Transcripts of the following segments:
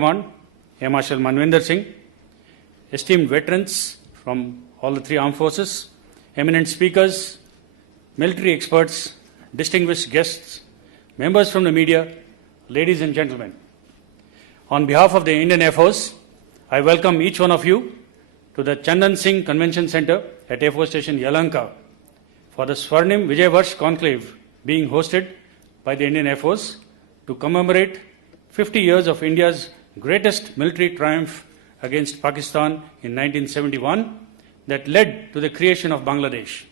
Command, Air Marshal Manvinder Singh, esteemed veterans from all the three armed forces, eminent speakers, military experts, distinguished guests, members from the media, ladies and gentlemen. On behalf of the Indian Air Force, I welcome each one of you to the Chandan Singh Convention Center at Air Force Station Yelahanka for the Swarnim Vijay Varsh Conclave being hosted by the Indian Air Force to commemorate 50 years of India's greatest military triumph against Pakistan in 1971 that led to the creation of Bangladesh.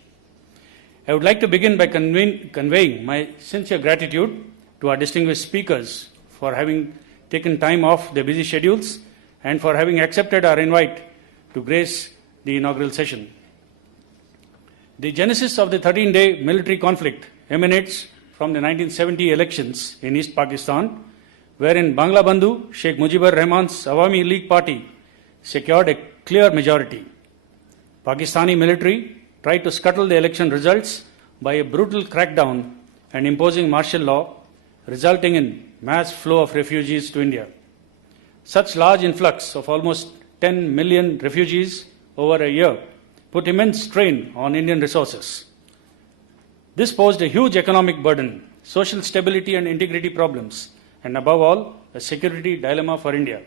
I would like to begin by conveying my sincere gratitude to our distinguished speakers for having taken time off their busy schedules and for having accepted our invite to grace the inaugural session. The genesis of the 13-day military conflict emanates from the 1970 elections in East Pakistan, wherein Bangla Bandhu Sheikh Mujibur Rahman's Awami League Party secured a clear majority. Pakistani military tried to scuttle the election results by a brutal crackdown and imposing martial law, resulting in mass flow of refugees to India. Such large influx of almost 10 million refugees over a year put immense strain on Indian resources. This posed a huge economic burden, social stability and integrity problems, and above all, a security dilemma for India.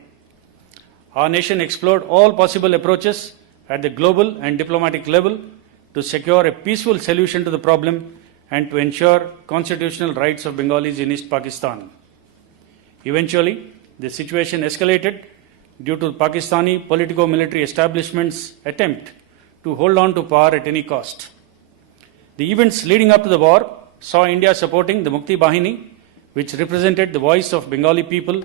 Our nation explored all possible approaches at the global and diplomatic level to secure a peaceful solution to the problem and to ensure constitutional rights of Bengalis in East Pakistan. Eventually, the situation escalated due to Pakistani politico-military establishment's attempt to hold on to power at any cost. The events leading up to the war saw India supporting the Mukti Bahini, which represented the voice of Bengali people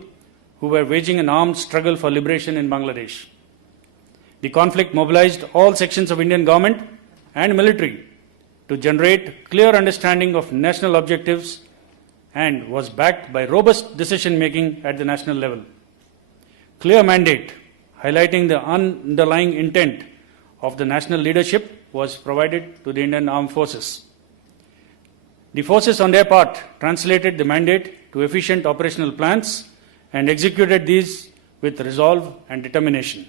who were waging an armed struggle for liberation in Bangladesh. The conflict mobilized all sections of Indian government and military to generate clear understanding of national objectives and was backed by robust decision-making at the national level. Clear mandate highlighting the underlying intent of the national leadership was provided to the Indian Armed Forces. The forces on their part translated the mandate to efficient operational plans and executed these with resolve and determination.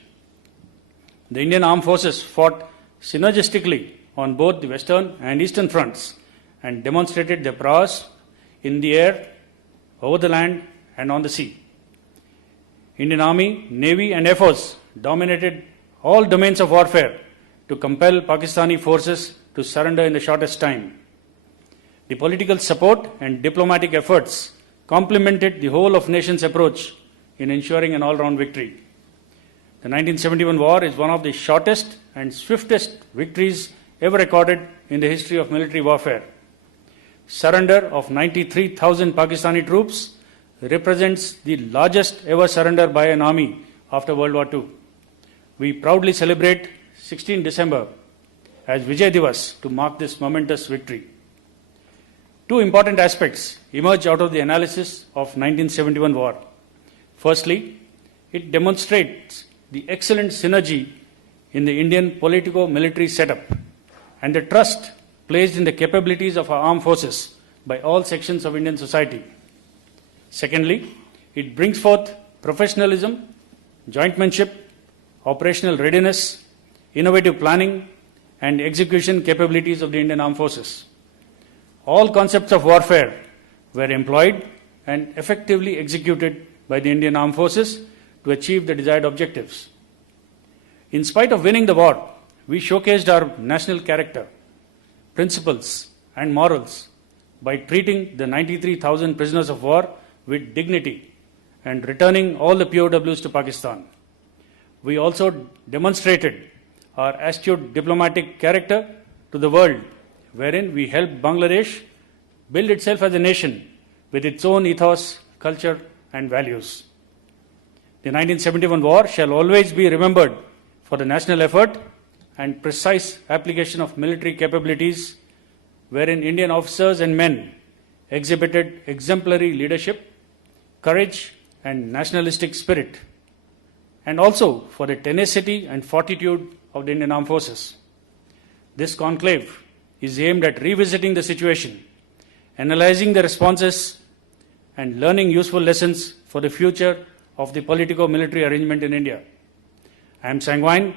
The Indian Armed Forces fought synergistically on both the western and eastern fronts and demonstrated their prowess in the air, over the land and on the sea. Indian Army, Navy and Air Force dominated all domains of warfare to compel Pakistani forces to surrender in the shortest time. The political support and diplomatic efforts complemented the whole of nation's approach in ensuring an all-round victory. The 1971 war is one of the shortest and swiftest victories ever recorded in the history of military warfare. Surrender of 93,000 Pakistani troops represents the largest ever surrender by an army after World War II. We proudly celebrate 16 December as Vijay Divas to mark this momentous victory. Two important aspects emerge out of the analysis of 1971 war. Firstly, it demonstrates the excellent synergy in the Indian politico-military setup and the trust placed in the capabilities of our armed forces by all sections of Indian society. Secondly, it brings forth professionalism, jointmanship, operational readiness, innovative planning, and execution capabilities of the Indian Armed Forces. All concepts of warfare were employed and effectively executed by the Indian Armed Forces to achieve the desired objectives. In spite of winning the war, we showcased our national character, principles, and morals by treating the 93,000 prisoners of war with dignity and returning all the POWs to Pakistan. We also demonstrated our astute diplomatic character to the world, wherein we helped Bangladesh build itself as a nation with its own ethos, culture, and values. The 1971 war shall always be remembered for the national effort and precise application of military capabilities, wherein Indian officers and men exhibited exemplary leadership, courage, and nationalistic spirit, and also for the tenacity and fortitude of the Indian Armed Forces. This conclave is aimed at revisiting the situation, analyzing the responses, and learning useful lessons for the future of the politico-military arrangement in India. I am sanguine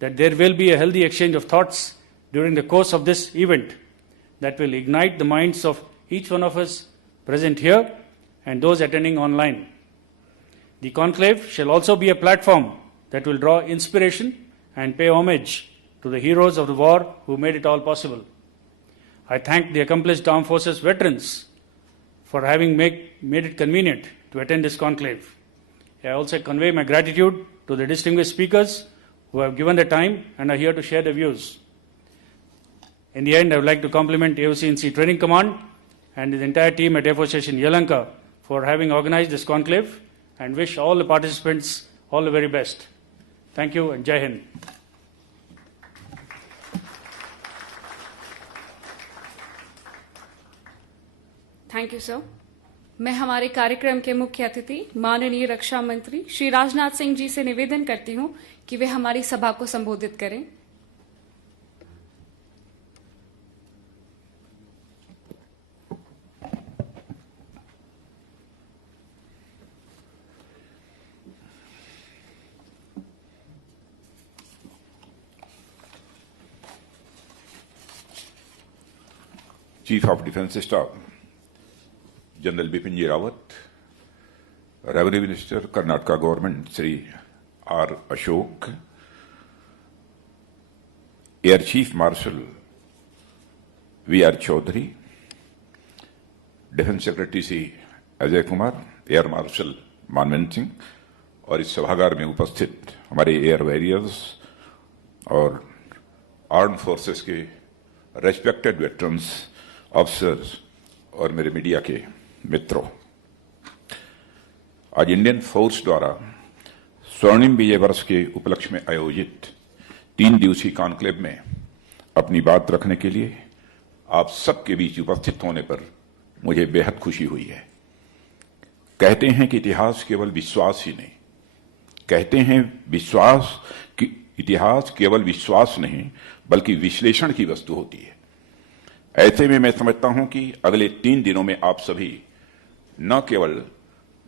that there will be a healthy exchange of thoughts during the course of this event that will ignite the minds of each one of us present here and those attending online. The conclave shall also be a platform that will draw inspiration and pay homage to the heroes of the war who made it all possible. I thank the accomplished Armed Forces veterans for having made it convenient to attend this conclave. I also convey my gratitude to the distinguished speakers who have given their time and are here to share their views. In the end, I would like to compliment AOC&C Training Command and the entire team at Air Force Station Yelahanka for having organized this conclave and wish all the participants all the very best. Thank you and Jai Hind. Thank you sir. मैं हमारे कार्यक्रम के मुख्य अतिथि माननीय रक्षा मंत्री श्री राजनाथ सिंह जी से निवेदन करती हूं कि वे हमारी सभा को संबोधित करें। Chief of defence staff general Bipin ji Rawat, revenue minister Karnataka government Shri R Ashok, air chief marshal V R Chaudhary, defence secretary Shri Ajay Kumar, air marshal Manvendra Singh और इस सभागार में उपस्थित हमारे एयर वॉरियर्स और आर्म्ड फोर्सेस के रेस्पेक्टेड वेटरन्स, ऑफिसर्स और मेरे मीडिया के मित्रों, आज इंडियन फोर्स द्वारा स्वर्णिम विजय वर्ष के उपलक्ष्य में आयोजित 3 दिवसीय कॉन्क्लेव में अपनी बात रखने के लिए आप सबके बीच उपस्थित होने पर मुझे बेहद खुशी हुई है। कहते हैं कि इतिहास केवल विश्वास ही नहीं, कहते हैं विश्वास कि इतिहास केवल विश्वास नहीं बल्कि विश्लेषण की वस्तु होती है। ऐसे में मैं समझता हूं कि अगले 3 दिनों में आप सभी न केवल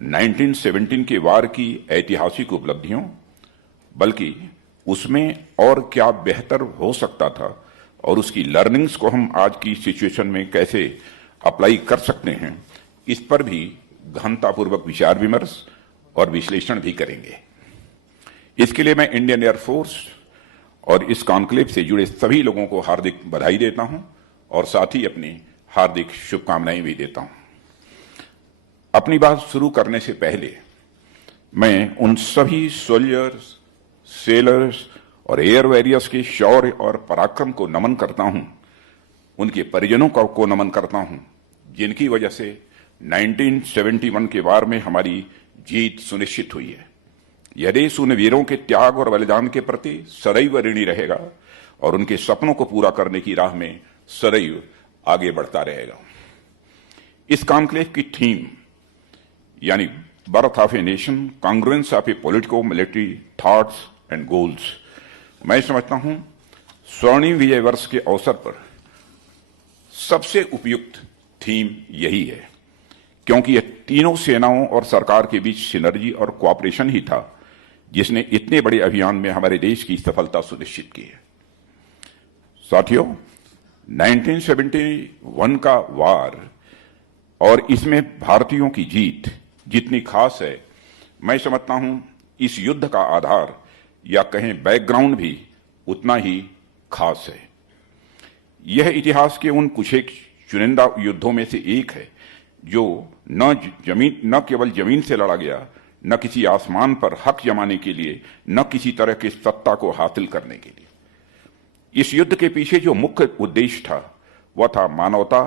1917 के वार की ऐतिहासिक उपलब्धियों बल्कि उसमें और क्या बेहतर हो सकता था और उसकी लर्निंग्स को हम आज की सिचुएशन में कैसे अप्लाई कर सकते हैं, इस पर भी गहनतापूर्वक विचार विमर्श और विश्लेषण भी करेंगे। इसके लिए मैं इंडियन एयरफोर्स और इस कॉन्क्लेव से जुड़े सभी लोगों को हार्दिक बधाई देता हूं और साथ ही अपनी हार्दिक शुभकामनाएं भी देता हूं। अपनी बात शुरू करने से पहले मैं उन सभी सोल्जर्स, सेलर्स और एयर वॉरियर्स के शौर्य और पराक्रम को नमन करता हूं, उनके परिजनों को नमन करता हूं, जिनकी वजह से 1971 के वार में हमारी जीत सुनिश्चित हुई है। यह देश उन वीरों के त्याग और बलिदान के प्रति सदैव ऋणी रहेगा और उनके सपनों को पूरा करने की राह में सदैव आगे बढ़ता रहेगा। इस कॉन्क्लेव की थीम यानी birth of a nation, congruence of A politico military thoughts and goals, मैं समझता हूं स्वर्णिम विजय वर्ष के अवसर पर सबसे उपयुक्त थीम यही है, क्योंकि यह तीनों सेनाओं और सरकार के बीच सिनर्जी और कोऑपरेशन ही था जिसने इतने बड़े अभियान में हमारे देश की सफलता सुनिश्चित की है। साथियों, 1971 का वार और इसमें भारतीयों की जीत जितनी खास है, मैं समझता हूं इस युद्ध का आधार या कहें बैकग्राउंड भी उतना ही खास है। यह इतिहास के उन कुछ एक चुनिंदा युद्धों में से एक है जो न केवल जमीन से लड़ा गया, न किसी आसमान पर हक जमाने के लिए, न किसी तरह की सत्ता को हासिल करने के लिए। इस युद्ध के पीछे जो मुख्य उद्देश्य था वह था मानवता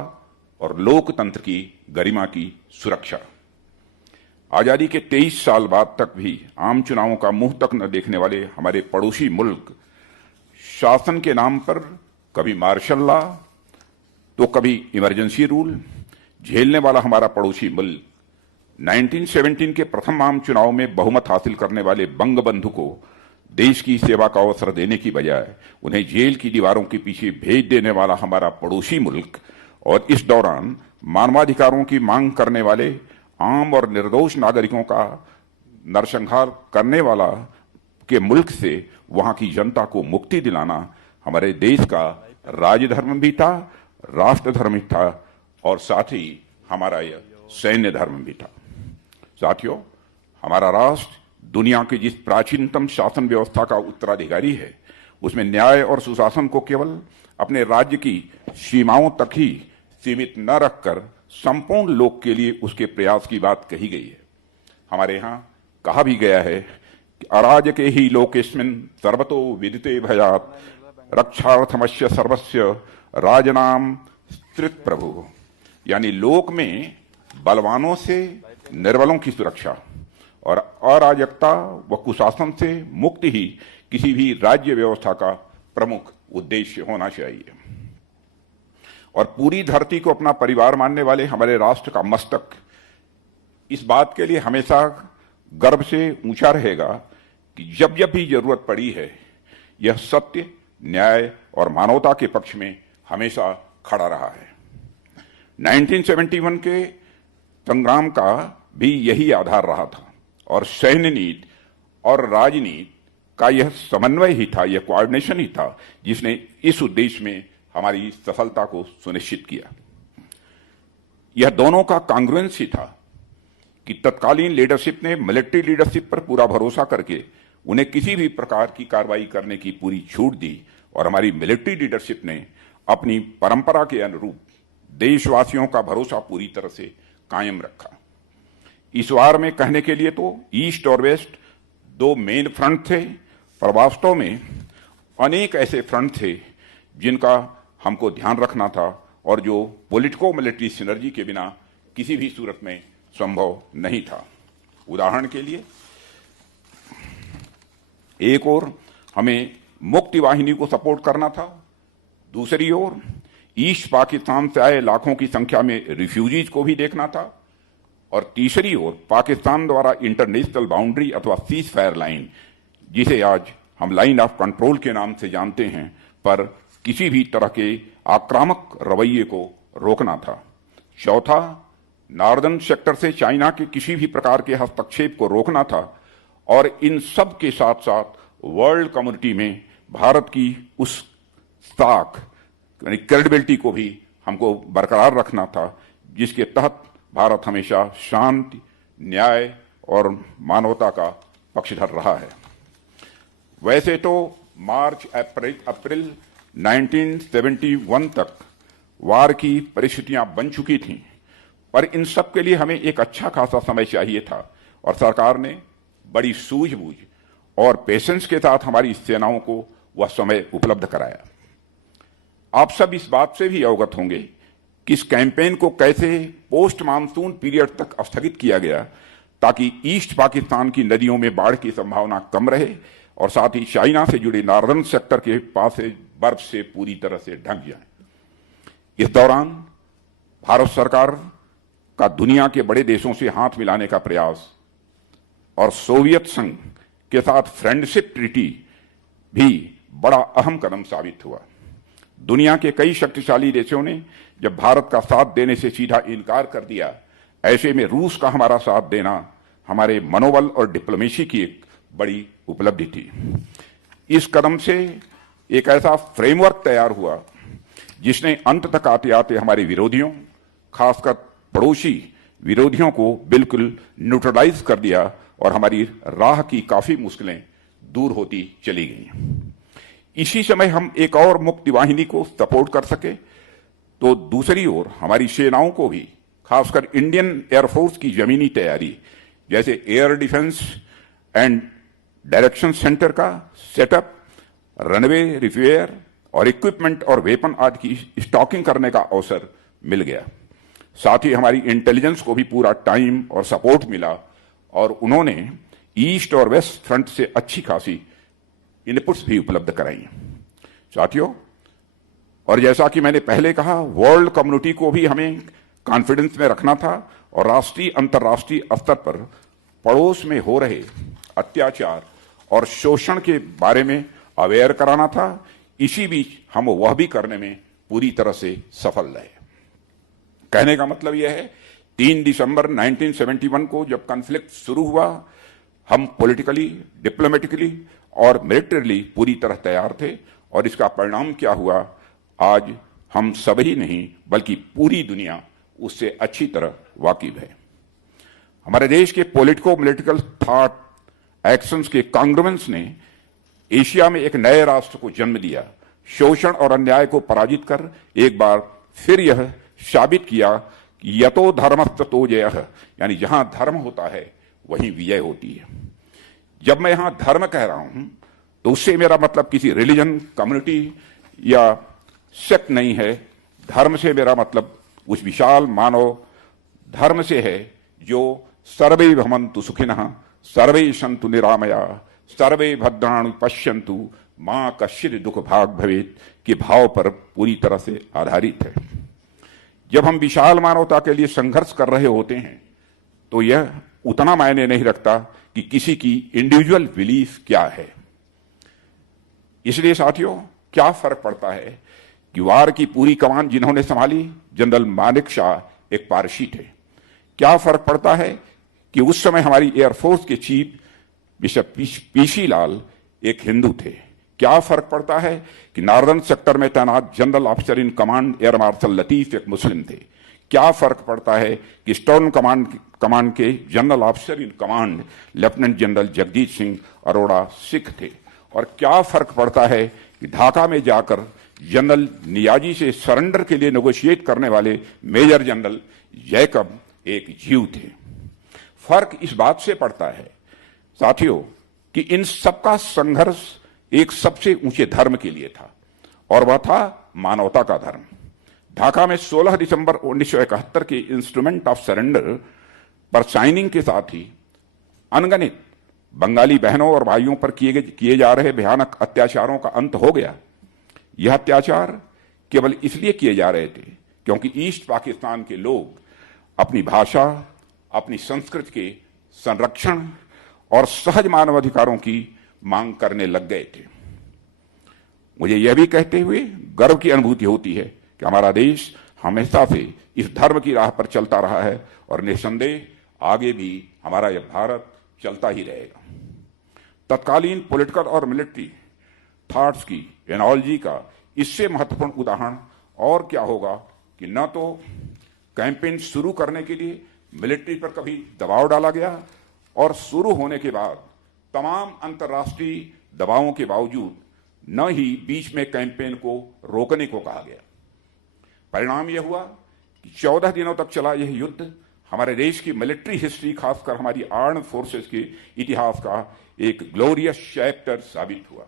और लोकतंत्र की गरिमा की सुरक्षा। आजादी के 23 साल बाद तक भी आम चुनावों का मुंह तक न देखने वाले हमारे पड़ोसी मुल्क शासन के नाम पर कभी मार्शल लॉ तो कभी इमरजेंसी रूल झेलने वाला हमारा पड़ोसी मुल्क 1917 के प्रथम आम चुनाव में बहुमत हासिल करने वाले बंगबंधु को देश की सेवा का अवसर देने की बजाय उन्हें जेल की दीवारों के पीछे भेज देने वाला हमारा पड़ोसी मुल्क और इस दौरान मानवाधिकारों की मांग करने वाले आम और निर्दोष नागरिकों का नरसंहार करने वाला के मुल्क से वहां की जनता को मुक्ति दिलाना हमारे देश का राजधर्म भी था, राष्ट्र धर्म भी था और साथ ही हमारा यह सैन्य धर्म भी था। साथियों, हमारा राष्ट्र दुनिया की जिस प्राचीनतम शासन व्यवस्था का उत्तराधिकारी है, उसमें न्याय और सुशासन को केवल अपने राज्य की सीमाओं तक ही सीमित न रखकर संपूर्ण लोक के लिए उसके प्रयास की बात कही गई है। हमारे यहाँ कहा भी गया है कि अराजके ही लोकेस्मिन् सर्वतो विदिते भयात् रक्षार्थमस्य सर्वस्य राजनाम स्त्रित प्रभु, यानी लोक में बलवानों से निर्बलों की सुरक्षा और अराजकता व कुशासन से मुक्ति ही किसी भी राज्य व्यवस्था का प्रमुख उद्देश्य होना चाहिए। और पूरी धरती को अपना परिवार मानने वाले हमारे राष्ट्र का मस्तक इस बात के लिए हमेशा गर्व से ऊंचा रहेगा कि जब जब भी जरूरत पड़ी है, यह सत्य, न्याय और मानवता के पक्ष में हमेशा खड़ा रहा है। 1971 के संग्राम का भी यही आधार रहा था और सैन्य नीति और राजनीति का यह समन्वय ही था, यह कोऑर्डिनेशन ही था जिसने इस उद्देश्य में हमारी सफलता को सुनिश्चित किया। यह दोनों का कांग्रुएंस ही था कि तत्कालीन लीडरशिप ने मिलिट्री लीडरशिप पर पूरा भरोसा करके उन्हें किसी भी प्रकार की कार्रवाई करने की पूरी छूट दी और हमारी मिलिट्री लीडरशिप ने अपनी परंपरा के अनुरूप देशवासियों का भरोसा पूरी तरह से कायम रखा। इस वार में कहने के लिए तो ईस्ट और वेस्ट दो मेन फ्रंट थे, पर वास्तव में अनेक ऐसे फ्रंट थे जिनका हमको ध्यान रखना था और जो पॉलिटिको मिलिट्री सिनर्जी के बिना किसी भी सूरत में संभव नहीं था। उदाहरण के लिए, एक ओर हमें मुक्ति वाहिनी को सपोर्ट करना था, दूसरी ओर ईस्ट पाकिस्तान से आए लाखों की संख्या में रिफ्यूजीज को भी देखना था और तीसरी ओर पाकिस्तान द्वारा इंटरनेशनल बाउंड्री अथवा सीज फायर लाइन, जिसे आज हम लाइन ऑफ कंट्रोल के नाम से जानते हैं, पर किसी भी तरह के आक्रामक रवैये को रोकना था। चौथा, नॉर्दर्न सेक्टर से चाइना के किसी भी प्रकार के हस्तक्षेप को रोकना था और इन सब के साथ साथ वर्ल्ड कम्युनिटी में भारत की उस ताक यानी क्रेडिबिलिटी को भी हमको बरकरार रखना था जिसके तहत भारत हमेशा शांति, न्याय और मानवता का पक्षधर रहा है। वैसे तो मार्च अप्रैल 1971 तक वार की परिस्थितियां बन चुकी थीं, पर इन सब के लिए हमें एक अच्छा खासा समय चाहिए था और सरकार ने बड़ी सूझबूझ और पेशेंस के साथ हमारी सेनाओं को वह समय उपलब्ध कराया। आप सब इस बात से भी अवगत होंगे कि इस कैंपेन को कैसे पोस्ट मानसून पीरियड तक स्थगित किया गया ताकि ईस्ट पाकिस्तान की नदियों में बाढ़ की संभावना कम रहे और साथ ही चाइना से जुड़े नॉर्दर्न सेक्टर के पास से बर्फ से पूरी तरह से ढक जाए। इस दौरान भारत सरकार का दुनिया के बड़े देशों से हाथ मिलाने का प्रयास और सोवियत संघ के साथ फ्रेंडशिप ट्रीटी भी बड़ा अहम कदम साबित हुआ। दुनिया के कई शक्तिशाली देशों ने जब भारत का साथ देने से सीधा इनकार कर दिया, ऐसे में रूस का हमारा साथ देना हमारे मनोबल और डिप्लोमेसी की एक बड़ी उपलब्धि थी। इस कदम से एक ऐसा फ्रेमवर्क तैयार हुआ जिसने अंत तक आते आते हमारे विरोधियों, खासकर पड़ोसी विरोधियों को बिल्कुल न्यूट्रलाइज कर दिया और हमारी राह की काफी मुश्किलें दूर होती चली गईं। इसी समय हम एक और मुक्ति वाहिनी को सपोर्ट कर सके तो दूसरी ओर हमारी सेनाओं को भी, खासकर इंडियन एयरफोर्स की जमीनी तैयारी जैसे air defence and direction centre का सेटअप, रनवे रिपेयर और इक्विपमेंट और वेपन आदि की स्टॉकिंग करने का अवसर मिल गया। साथ ही हमारी इंटेलिजेंस को भी पूरा टाइम और सपोर्ट मिला और उन्होंने ईस्ट और वेस्ट फ्रंट से अच्छी खासी इनपुट्स भी उपलब्ध कराई। साथियों, और जैसा कि मैंने पहले कहा, वर्ल्ड कम्युनिटी को भी हमें कॉन्फिडेंस में रखना था और राष्ट्रीय अंतर्राष्ट्रीय स्तर पर पड़ोस में हो रहे अत्याचार और शोषण के बारे में अवेयर कराना था। इसी बीच हम वह भी करने में पूरी तरह से सफल रहे। कहने का मतलब यह है, 3 दिसंबर 1971 को जब कॉन्फ्लिक्ट शुरू हुआ, हम पॉलिटिकली, डिप्लोमेटिकली और मिलिटरीली पूरी तरह तैयार थे और इसका परिणाम क्या हुआ, आज हम सब ही नहीं बल्कि पूरी दुनिया उससे अच्छी तरह वाकिफ है। हमारे देश के पॉलिटिको मिलिटिकल थॉट एक्शंस के कांग्रुएंस ने एशिया में एक नए राष्ट्र को जन्म दिया, शोषण और अन्याय को पराजित कर एक बार फिर यह साबित किया कि यतो धर्मस्ततो जयः, यानी जहां धर्म होता है वहीं विजय होती है। जब मैं यहां धर्म कह रहा हूं तो उससे मेरा मतलब किसी रिलीजन, कम्युनिटी या सेक्ट नहीं है। धर्म से मेरा मतलब उस विशाल मानव धर्म से है जो सर्वे भवन्तु सुखिनः, सर्वे सन्तु निरामया, सर्वे भद्राणि पश्यन्तु, मां कश्चित् दुख भाग भवेत् के भाव पर पूरी तरह से आधारित है। जब हम विशाल मानवता के लिए संघर्ष कर रहे होते हैं तो यह उतना मायने नहीं रखता कि किसी की इंडिविजुअल बिलीफ क्या है। इसलिए साथियों, क्या फर्क पड़ता है कि वार की पूरी कमान जिन्होंने संभाली जनरल मानेक शाह एक पारसी थे। क्या फर्क पड़ता है कि उस समय हमारी एयरफोर्स के चीफ बिशप पीसी लाल एक हिंदू थे। क्या फर्क पड़ता है कि नॉर्दर्न सेक्टर में तैनात general officer in command air marshal Latif एक मुस्लिम थे। क्या फर्क पड़ता है कि स्टर्न कमांड के general officer in command lieutenant general Jagdish Singh Arora Sikh थे। और क्या फर्क पड़ता है कि ढाका में जाकर जनरल नियाजी से सरेंडर के लिए नेगोशिएट करने वाले मेजर जनरल जैकब एक जीव थे। फर्क इस बात से पड़ता है साथियों कि इन सबका संघर्ष एक सबसे ऊंचे धर्म के लिए था और वह था मानवता का धर्म। ढाका में 16 दिसंबर 1971 के इंस्ट्रूमेंट ऑफ सरेंडर पर साइनिंग के साथ ही अनगिनत बंगाली बहनों और भाइयों पर किए जा रहे भयानक अत्याचारों का अंत हो गया। यह अत्याचार केवल इसलिए किए जा रहे थे क्योंकि ईस्ट पाकिस्तान के लोग अपनी भाषा, अपनी संस्कृति के संरक्षण और सहज मानवाधिकारों की मांग करने लग गए थे। मुझे यह भी कहते हुए गर्व की अनुभूति होती है कि हमारा देश हमेशा से इस धर्म की राह पर चलता रहा है और निस्संदेह आगे भी हमारा यह भारत चलता ही रहेगा। तत्कालीन पॉलिटिकल और मिलिट्री थॉट्स की एनालॉजी का इससे महत्वपूर्ण उदाहरण और क्या होगा कि न तो कैंपेन शुरू करने के लिए मिलिट्री पर कभी दबाव डाला गया और शुरू होने के बाद तमाम अंतर्राष्ट्रीय दबावों के बावजूद न ही बीच में कैंपेन को रोकने को कहा गया। परिणाम यह हुआ कि 14 दिनों तक चला यह युद्ध हमारे देश की मिलिट्री हिस्ट्री, खासकर हमारी आर्म्ड फोर्सेस के इतिहास का एक ग्लोरियस चैप्टर साबित हुआ।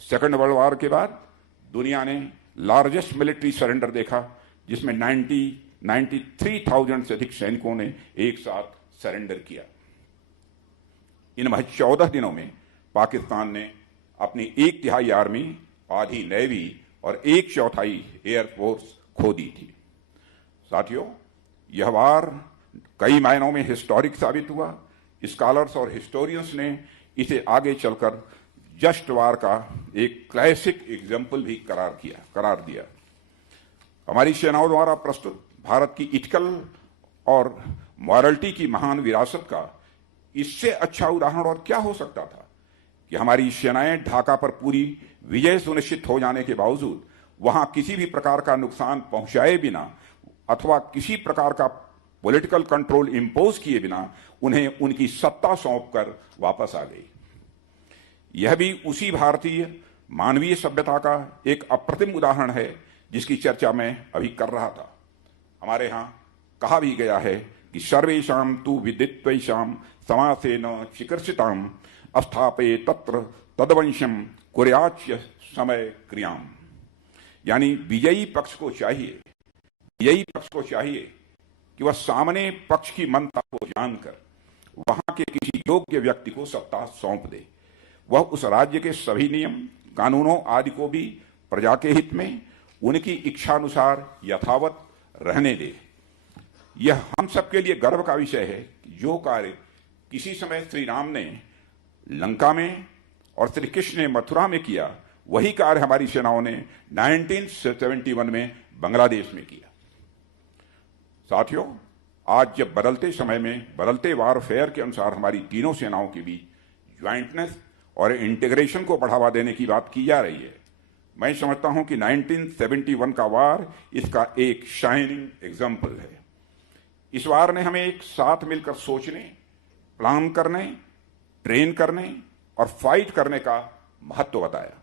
सेकेंड वर्ल्ड वॉर के बाद दुनिया ने लार्जेस्ट मिलिट्री सरेंडर देखा जिसमें 93,000 से अधिक सैनिकों ने एक साथ सरेंडर किया। इन महज 14 दिनों में पाकिस्तान ने अपनी 1/3 आर्मी, आधी नेवी और 1/4 एयरफोर्स खो दी थी। साथियों, यह वार कई मायनों में हिस्टोरिक साबित हुआ। स्कॉलर्स और हिस्टोरियंस ने इसे आगे चलकर जस्ट वार का एक क्लासिक एग्जाम्पल भी करार दिया। हमारी सेनाओं द्वारा प्रस्तुत भारत की इथिकल और मॉरलिटी की महान विरासत का इससे अच्छा उदाहरण और क्या हो सकता था कि हमारी सेनाएं ढाका पर पूरी विजय सुनिश्चित हो जाने के बावजूद वहां किसी भी प्रकार का नुकसान पहुंचाए बिना अथवा किसी प्रकार का पॉलिटिकल कंट्रोल इंपोज किए बिना उन्हें उनकी सत्ता सौंपकर वापस आ गई। यह भी उसी भारतीय मानवीय सभ्यता का एक अप्रतिम उदाहरण है जिसकी चर्चा मैं अभी कर रहा था। हमारे यहां कहा भी गया है कि सर्वेषां तु विदित्वैषां समासेन चिकीर्षितां अस्थापये तत्र तदवंशम कुर्याच्य समय क्रियाम, यानी विजयी पक्ष को चाहिए कि वह सामने पक्ष की मनता को जानकर वहां के किसी योग्य व्यक्ति को सत्ता सौंप दे। वह उस राज्य के सभी नियम, कानूनों आदि को भी प्रजा के हित में उनकी इच्छानुसार यथावत रहने दे। यह हम सबके लिए गर्व का विषय है कि जो कार्य किसी समय श्री राम ने लंका में और श्री कृष्ण ने मथुरा में किया, वही कार्य हमारी सेनाओं ने 1971 में बांग्लादेश में किया। साथियों, आज जब बदलते समय में बदलते वारफेयर के अनुसार हमारी तीनों सेनाओं के बीच ज्वाइंटनेस और इंटीग्रेशन को बढ़ावा देने की बात की जा रही है, मैं समझता हूं कि 1971 का वार इसका एक शाइनिंग एग्जाम्पल है। इस वार ने हमें एक साथ मिलकर सोचने, प्लान करने, ट्रेन करने और फाइट करने का महत्व बताया।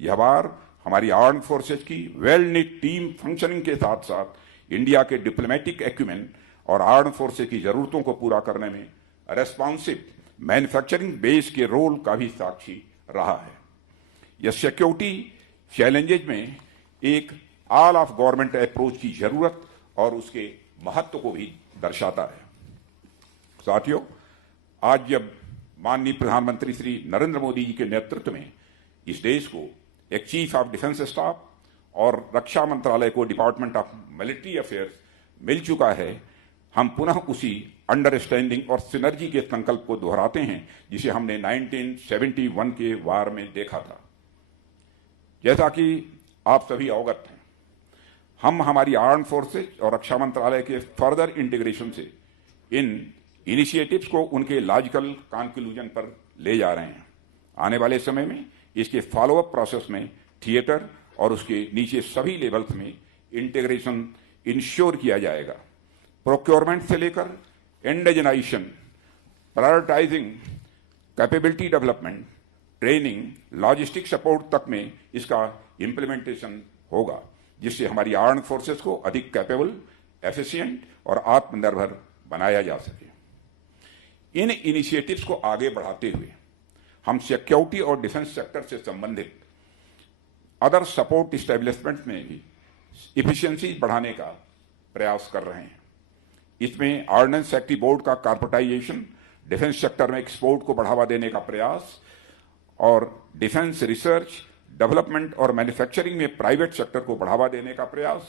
यह वार हमारी आर्म्ड फोर्सेज की वेल निट टीम फंक्शनिंग के साथ साथ इंडिया के डिप्लोमेटिक एक्यूमेन और आर्म्ड फोर्सेज की जरूरतों को पूरा करने में रेस्पॉन्सिव मैन्युफैक्चरिंग बेस के रोल का भी साक्षी रहा है। यह सिक्योरिटी चैलेंजेज में एक ऑल ऑफ गवर्नमेंट अप्रोच की जरूरत और उसके महत्व को भी दर्शाता है। साथियों, आज जब माननीय प्रधानमंत्री श्री नरेंद्र मोदी जी के नेतृत्व में इस देश को एक चीफ ऑफ डिफेंस स्टाफ और रक्षा मंत्रालय को डिपार्टमेंट ऑफ मिलिट्री अफेयर्स मिल चुका है, हम पुनः उसी अंडरस्टैंडिंग और सिनर्जी के संकल्प को दोहराते हैं जिसे हमने 1971 के वार में देखा था। जैसा कि आप सभी अवगत हैं, हम हमारी आर्म्ड फोर्सेज और रक्षा मंत्रालय के फर्दर इंटीग्रेशन से इन इनिशिएटिव्स को उनके लॉजिकल कंक्लूजन पर ले जा रहे हैं। आने वाले समय में इसके फॉलोअप प्रोसेस में थिएटर और उसके नीचे सभी लेवल्स में इंटीग्रेशन इंश्योर किया जाएगा। प्रोक्योरमेंट से लेकर indigenisation, prioritising, capability development, training, logistic support तक में इसका इंप्लीमेंटेशन होगा, जिससे हमारी आर्म्ड फोर्सेस को अधिक कैपेबल, एफिशिएंट और आत्मनिर्भर बनाया जा सके। इन इनिशिएटिव्स को आगे बढ़ाते हुए हम सिक्योरिटी और डिफेंस सेक्टर से संबंधित अदर सपोर्ट इस्टेब्लिशमेंट में भी इफिशिएंसी बढ़ाने का प्रयास कर रहे हैं। इसमें ऑर्डिनेंस सेफ्टी बोर्ड का कॉर्पोरेटाइजेशन, डिफेंस सेक्टर में एक्सपोर्ट को बढ़ावा देने का प्रयास और डिफेंस रिसर्च, डेवलपमेंट और मैन्युफैक्चरिंग में प्राइवेट सेक्टर को बढ़ावा देने का प्रयास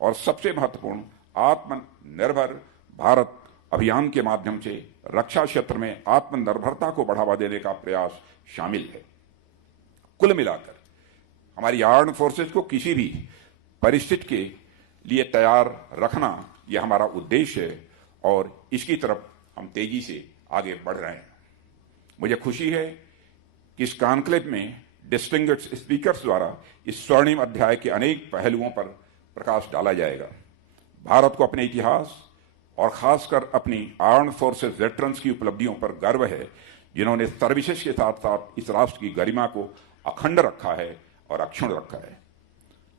और सबसे महत्वपूर्ण आत्मनिर्भर भारत अभियान के माध्यम से रक्षा क्षेत्र में आत्मनिर्भरता को बढ़ावा देने का प्रयास शामिल है। कुल मिलाकर हमारी आर्म्ड फोर्सेज को किसी भी परिस्थिति के लिए तैयार रखना यह हमारा उद्देश्य है और इसकी तरफ हम तेजी से आगे बढ़ रहे हैं। मुझे खुशी है कि इस कॉन्क्लेव में डिस्टिंग्विश्ड स्पीकर्स द्वारा इस स्वर्णिम अध्याय के अनेक पहलुओं पर प्रकाश डाला जाएगा। भारत को अपने इतिहास और खासकर अपनी आर्म्ड फोर्सेस वेटरन्स की उपलब्धियों पर गर्व है, जिन्होंने सर्विसेज के साथ साथ इस राष्ट्र की गरिमा को अखंड रखा है और अक्षुण्ण रखा है।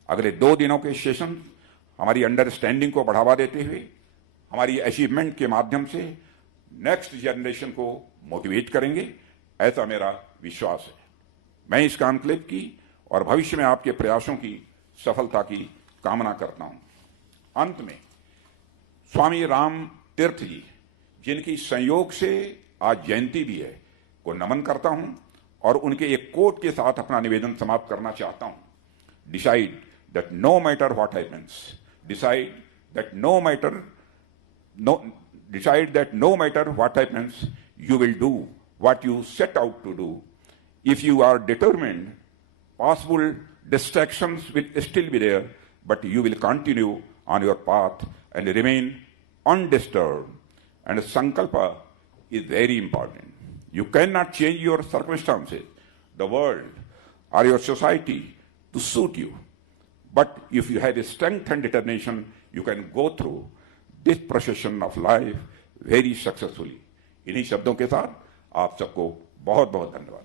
अगले 2 दिनों के सेशन हमारी अंडरस्टैंडिंग को बढ़ावा देते हुए हमारी अचीवमेंट के माध्यम से नेक्स्ट जनरेशन को मोटिवेट करेंगे, ऐसा मेरा विश्वास है। मैं इस कॉन्क्लेव की और भविष्य में आपके प्रयासों की सफलता की कामना करता हूं। अंत में स्वामी राम तीर्थ जी, जिनकी संयोग से आज जयंती भी है, को नमन करता हूं और उनके एक कोट के साथ अपना निवेदन समाप्त करना चाहता हूं। Decide that no matter what happens, decide that no matter what happens, you will do what you set out to do. If you are determined, possible distractions will still be there, but you will continue on your path and remain undisturbed. And sankalpa is very important. You cannot change your circumstances, the world, or your society to suit you. But if you have strength and determination, you can go through this procession of life very successfully. इन्हीं शब्दों के साथ आप सबको बहुत बहुत धन्यवाद।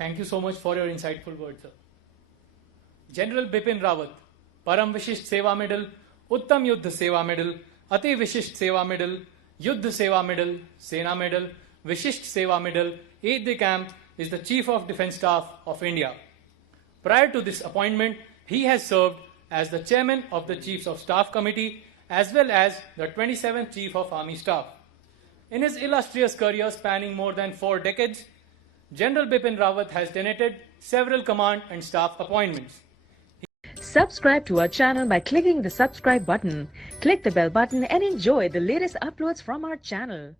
Thank you so much for your insightful words, sir. General Bipin Rawat, Param Vishisht Seva Medal, Uttam Yuddha Seva Medal, Ati Vishisht Seva Medal, Yuddha Seva Medal, Sena Medal, Vishisht Seva Medal, Aide-de-Camp, is the Chief of Defence Staff of India. Prior to this appointment, he has served as the Chairman of the Chiefs of Staff Committee as well as the 27th Chief of Army Staff. In his illustrious career spanning more than 4 decades, General Bipin Rawat has donated several command and staff appointments. Subscribe to our channel by clicking the subscribe button. Click the bell button and enjoy the latest uploads from our channel.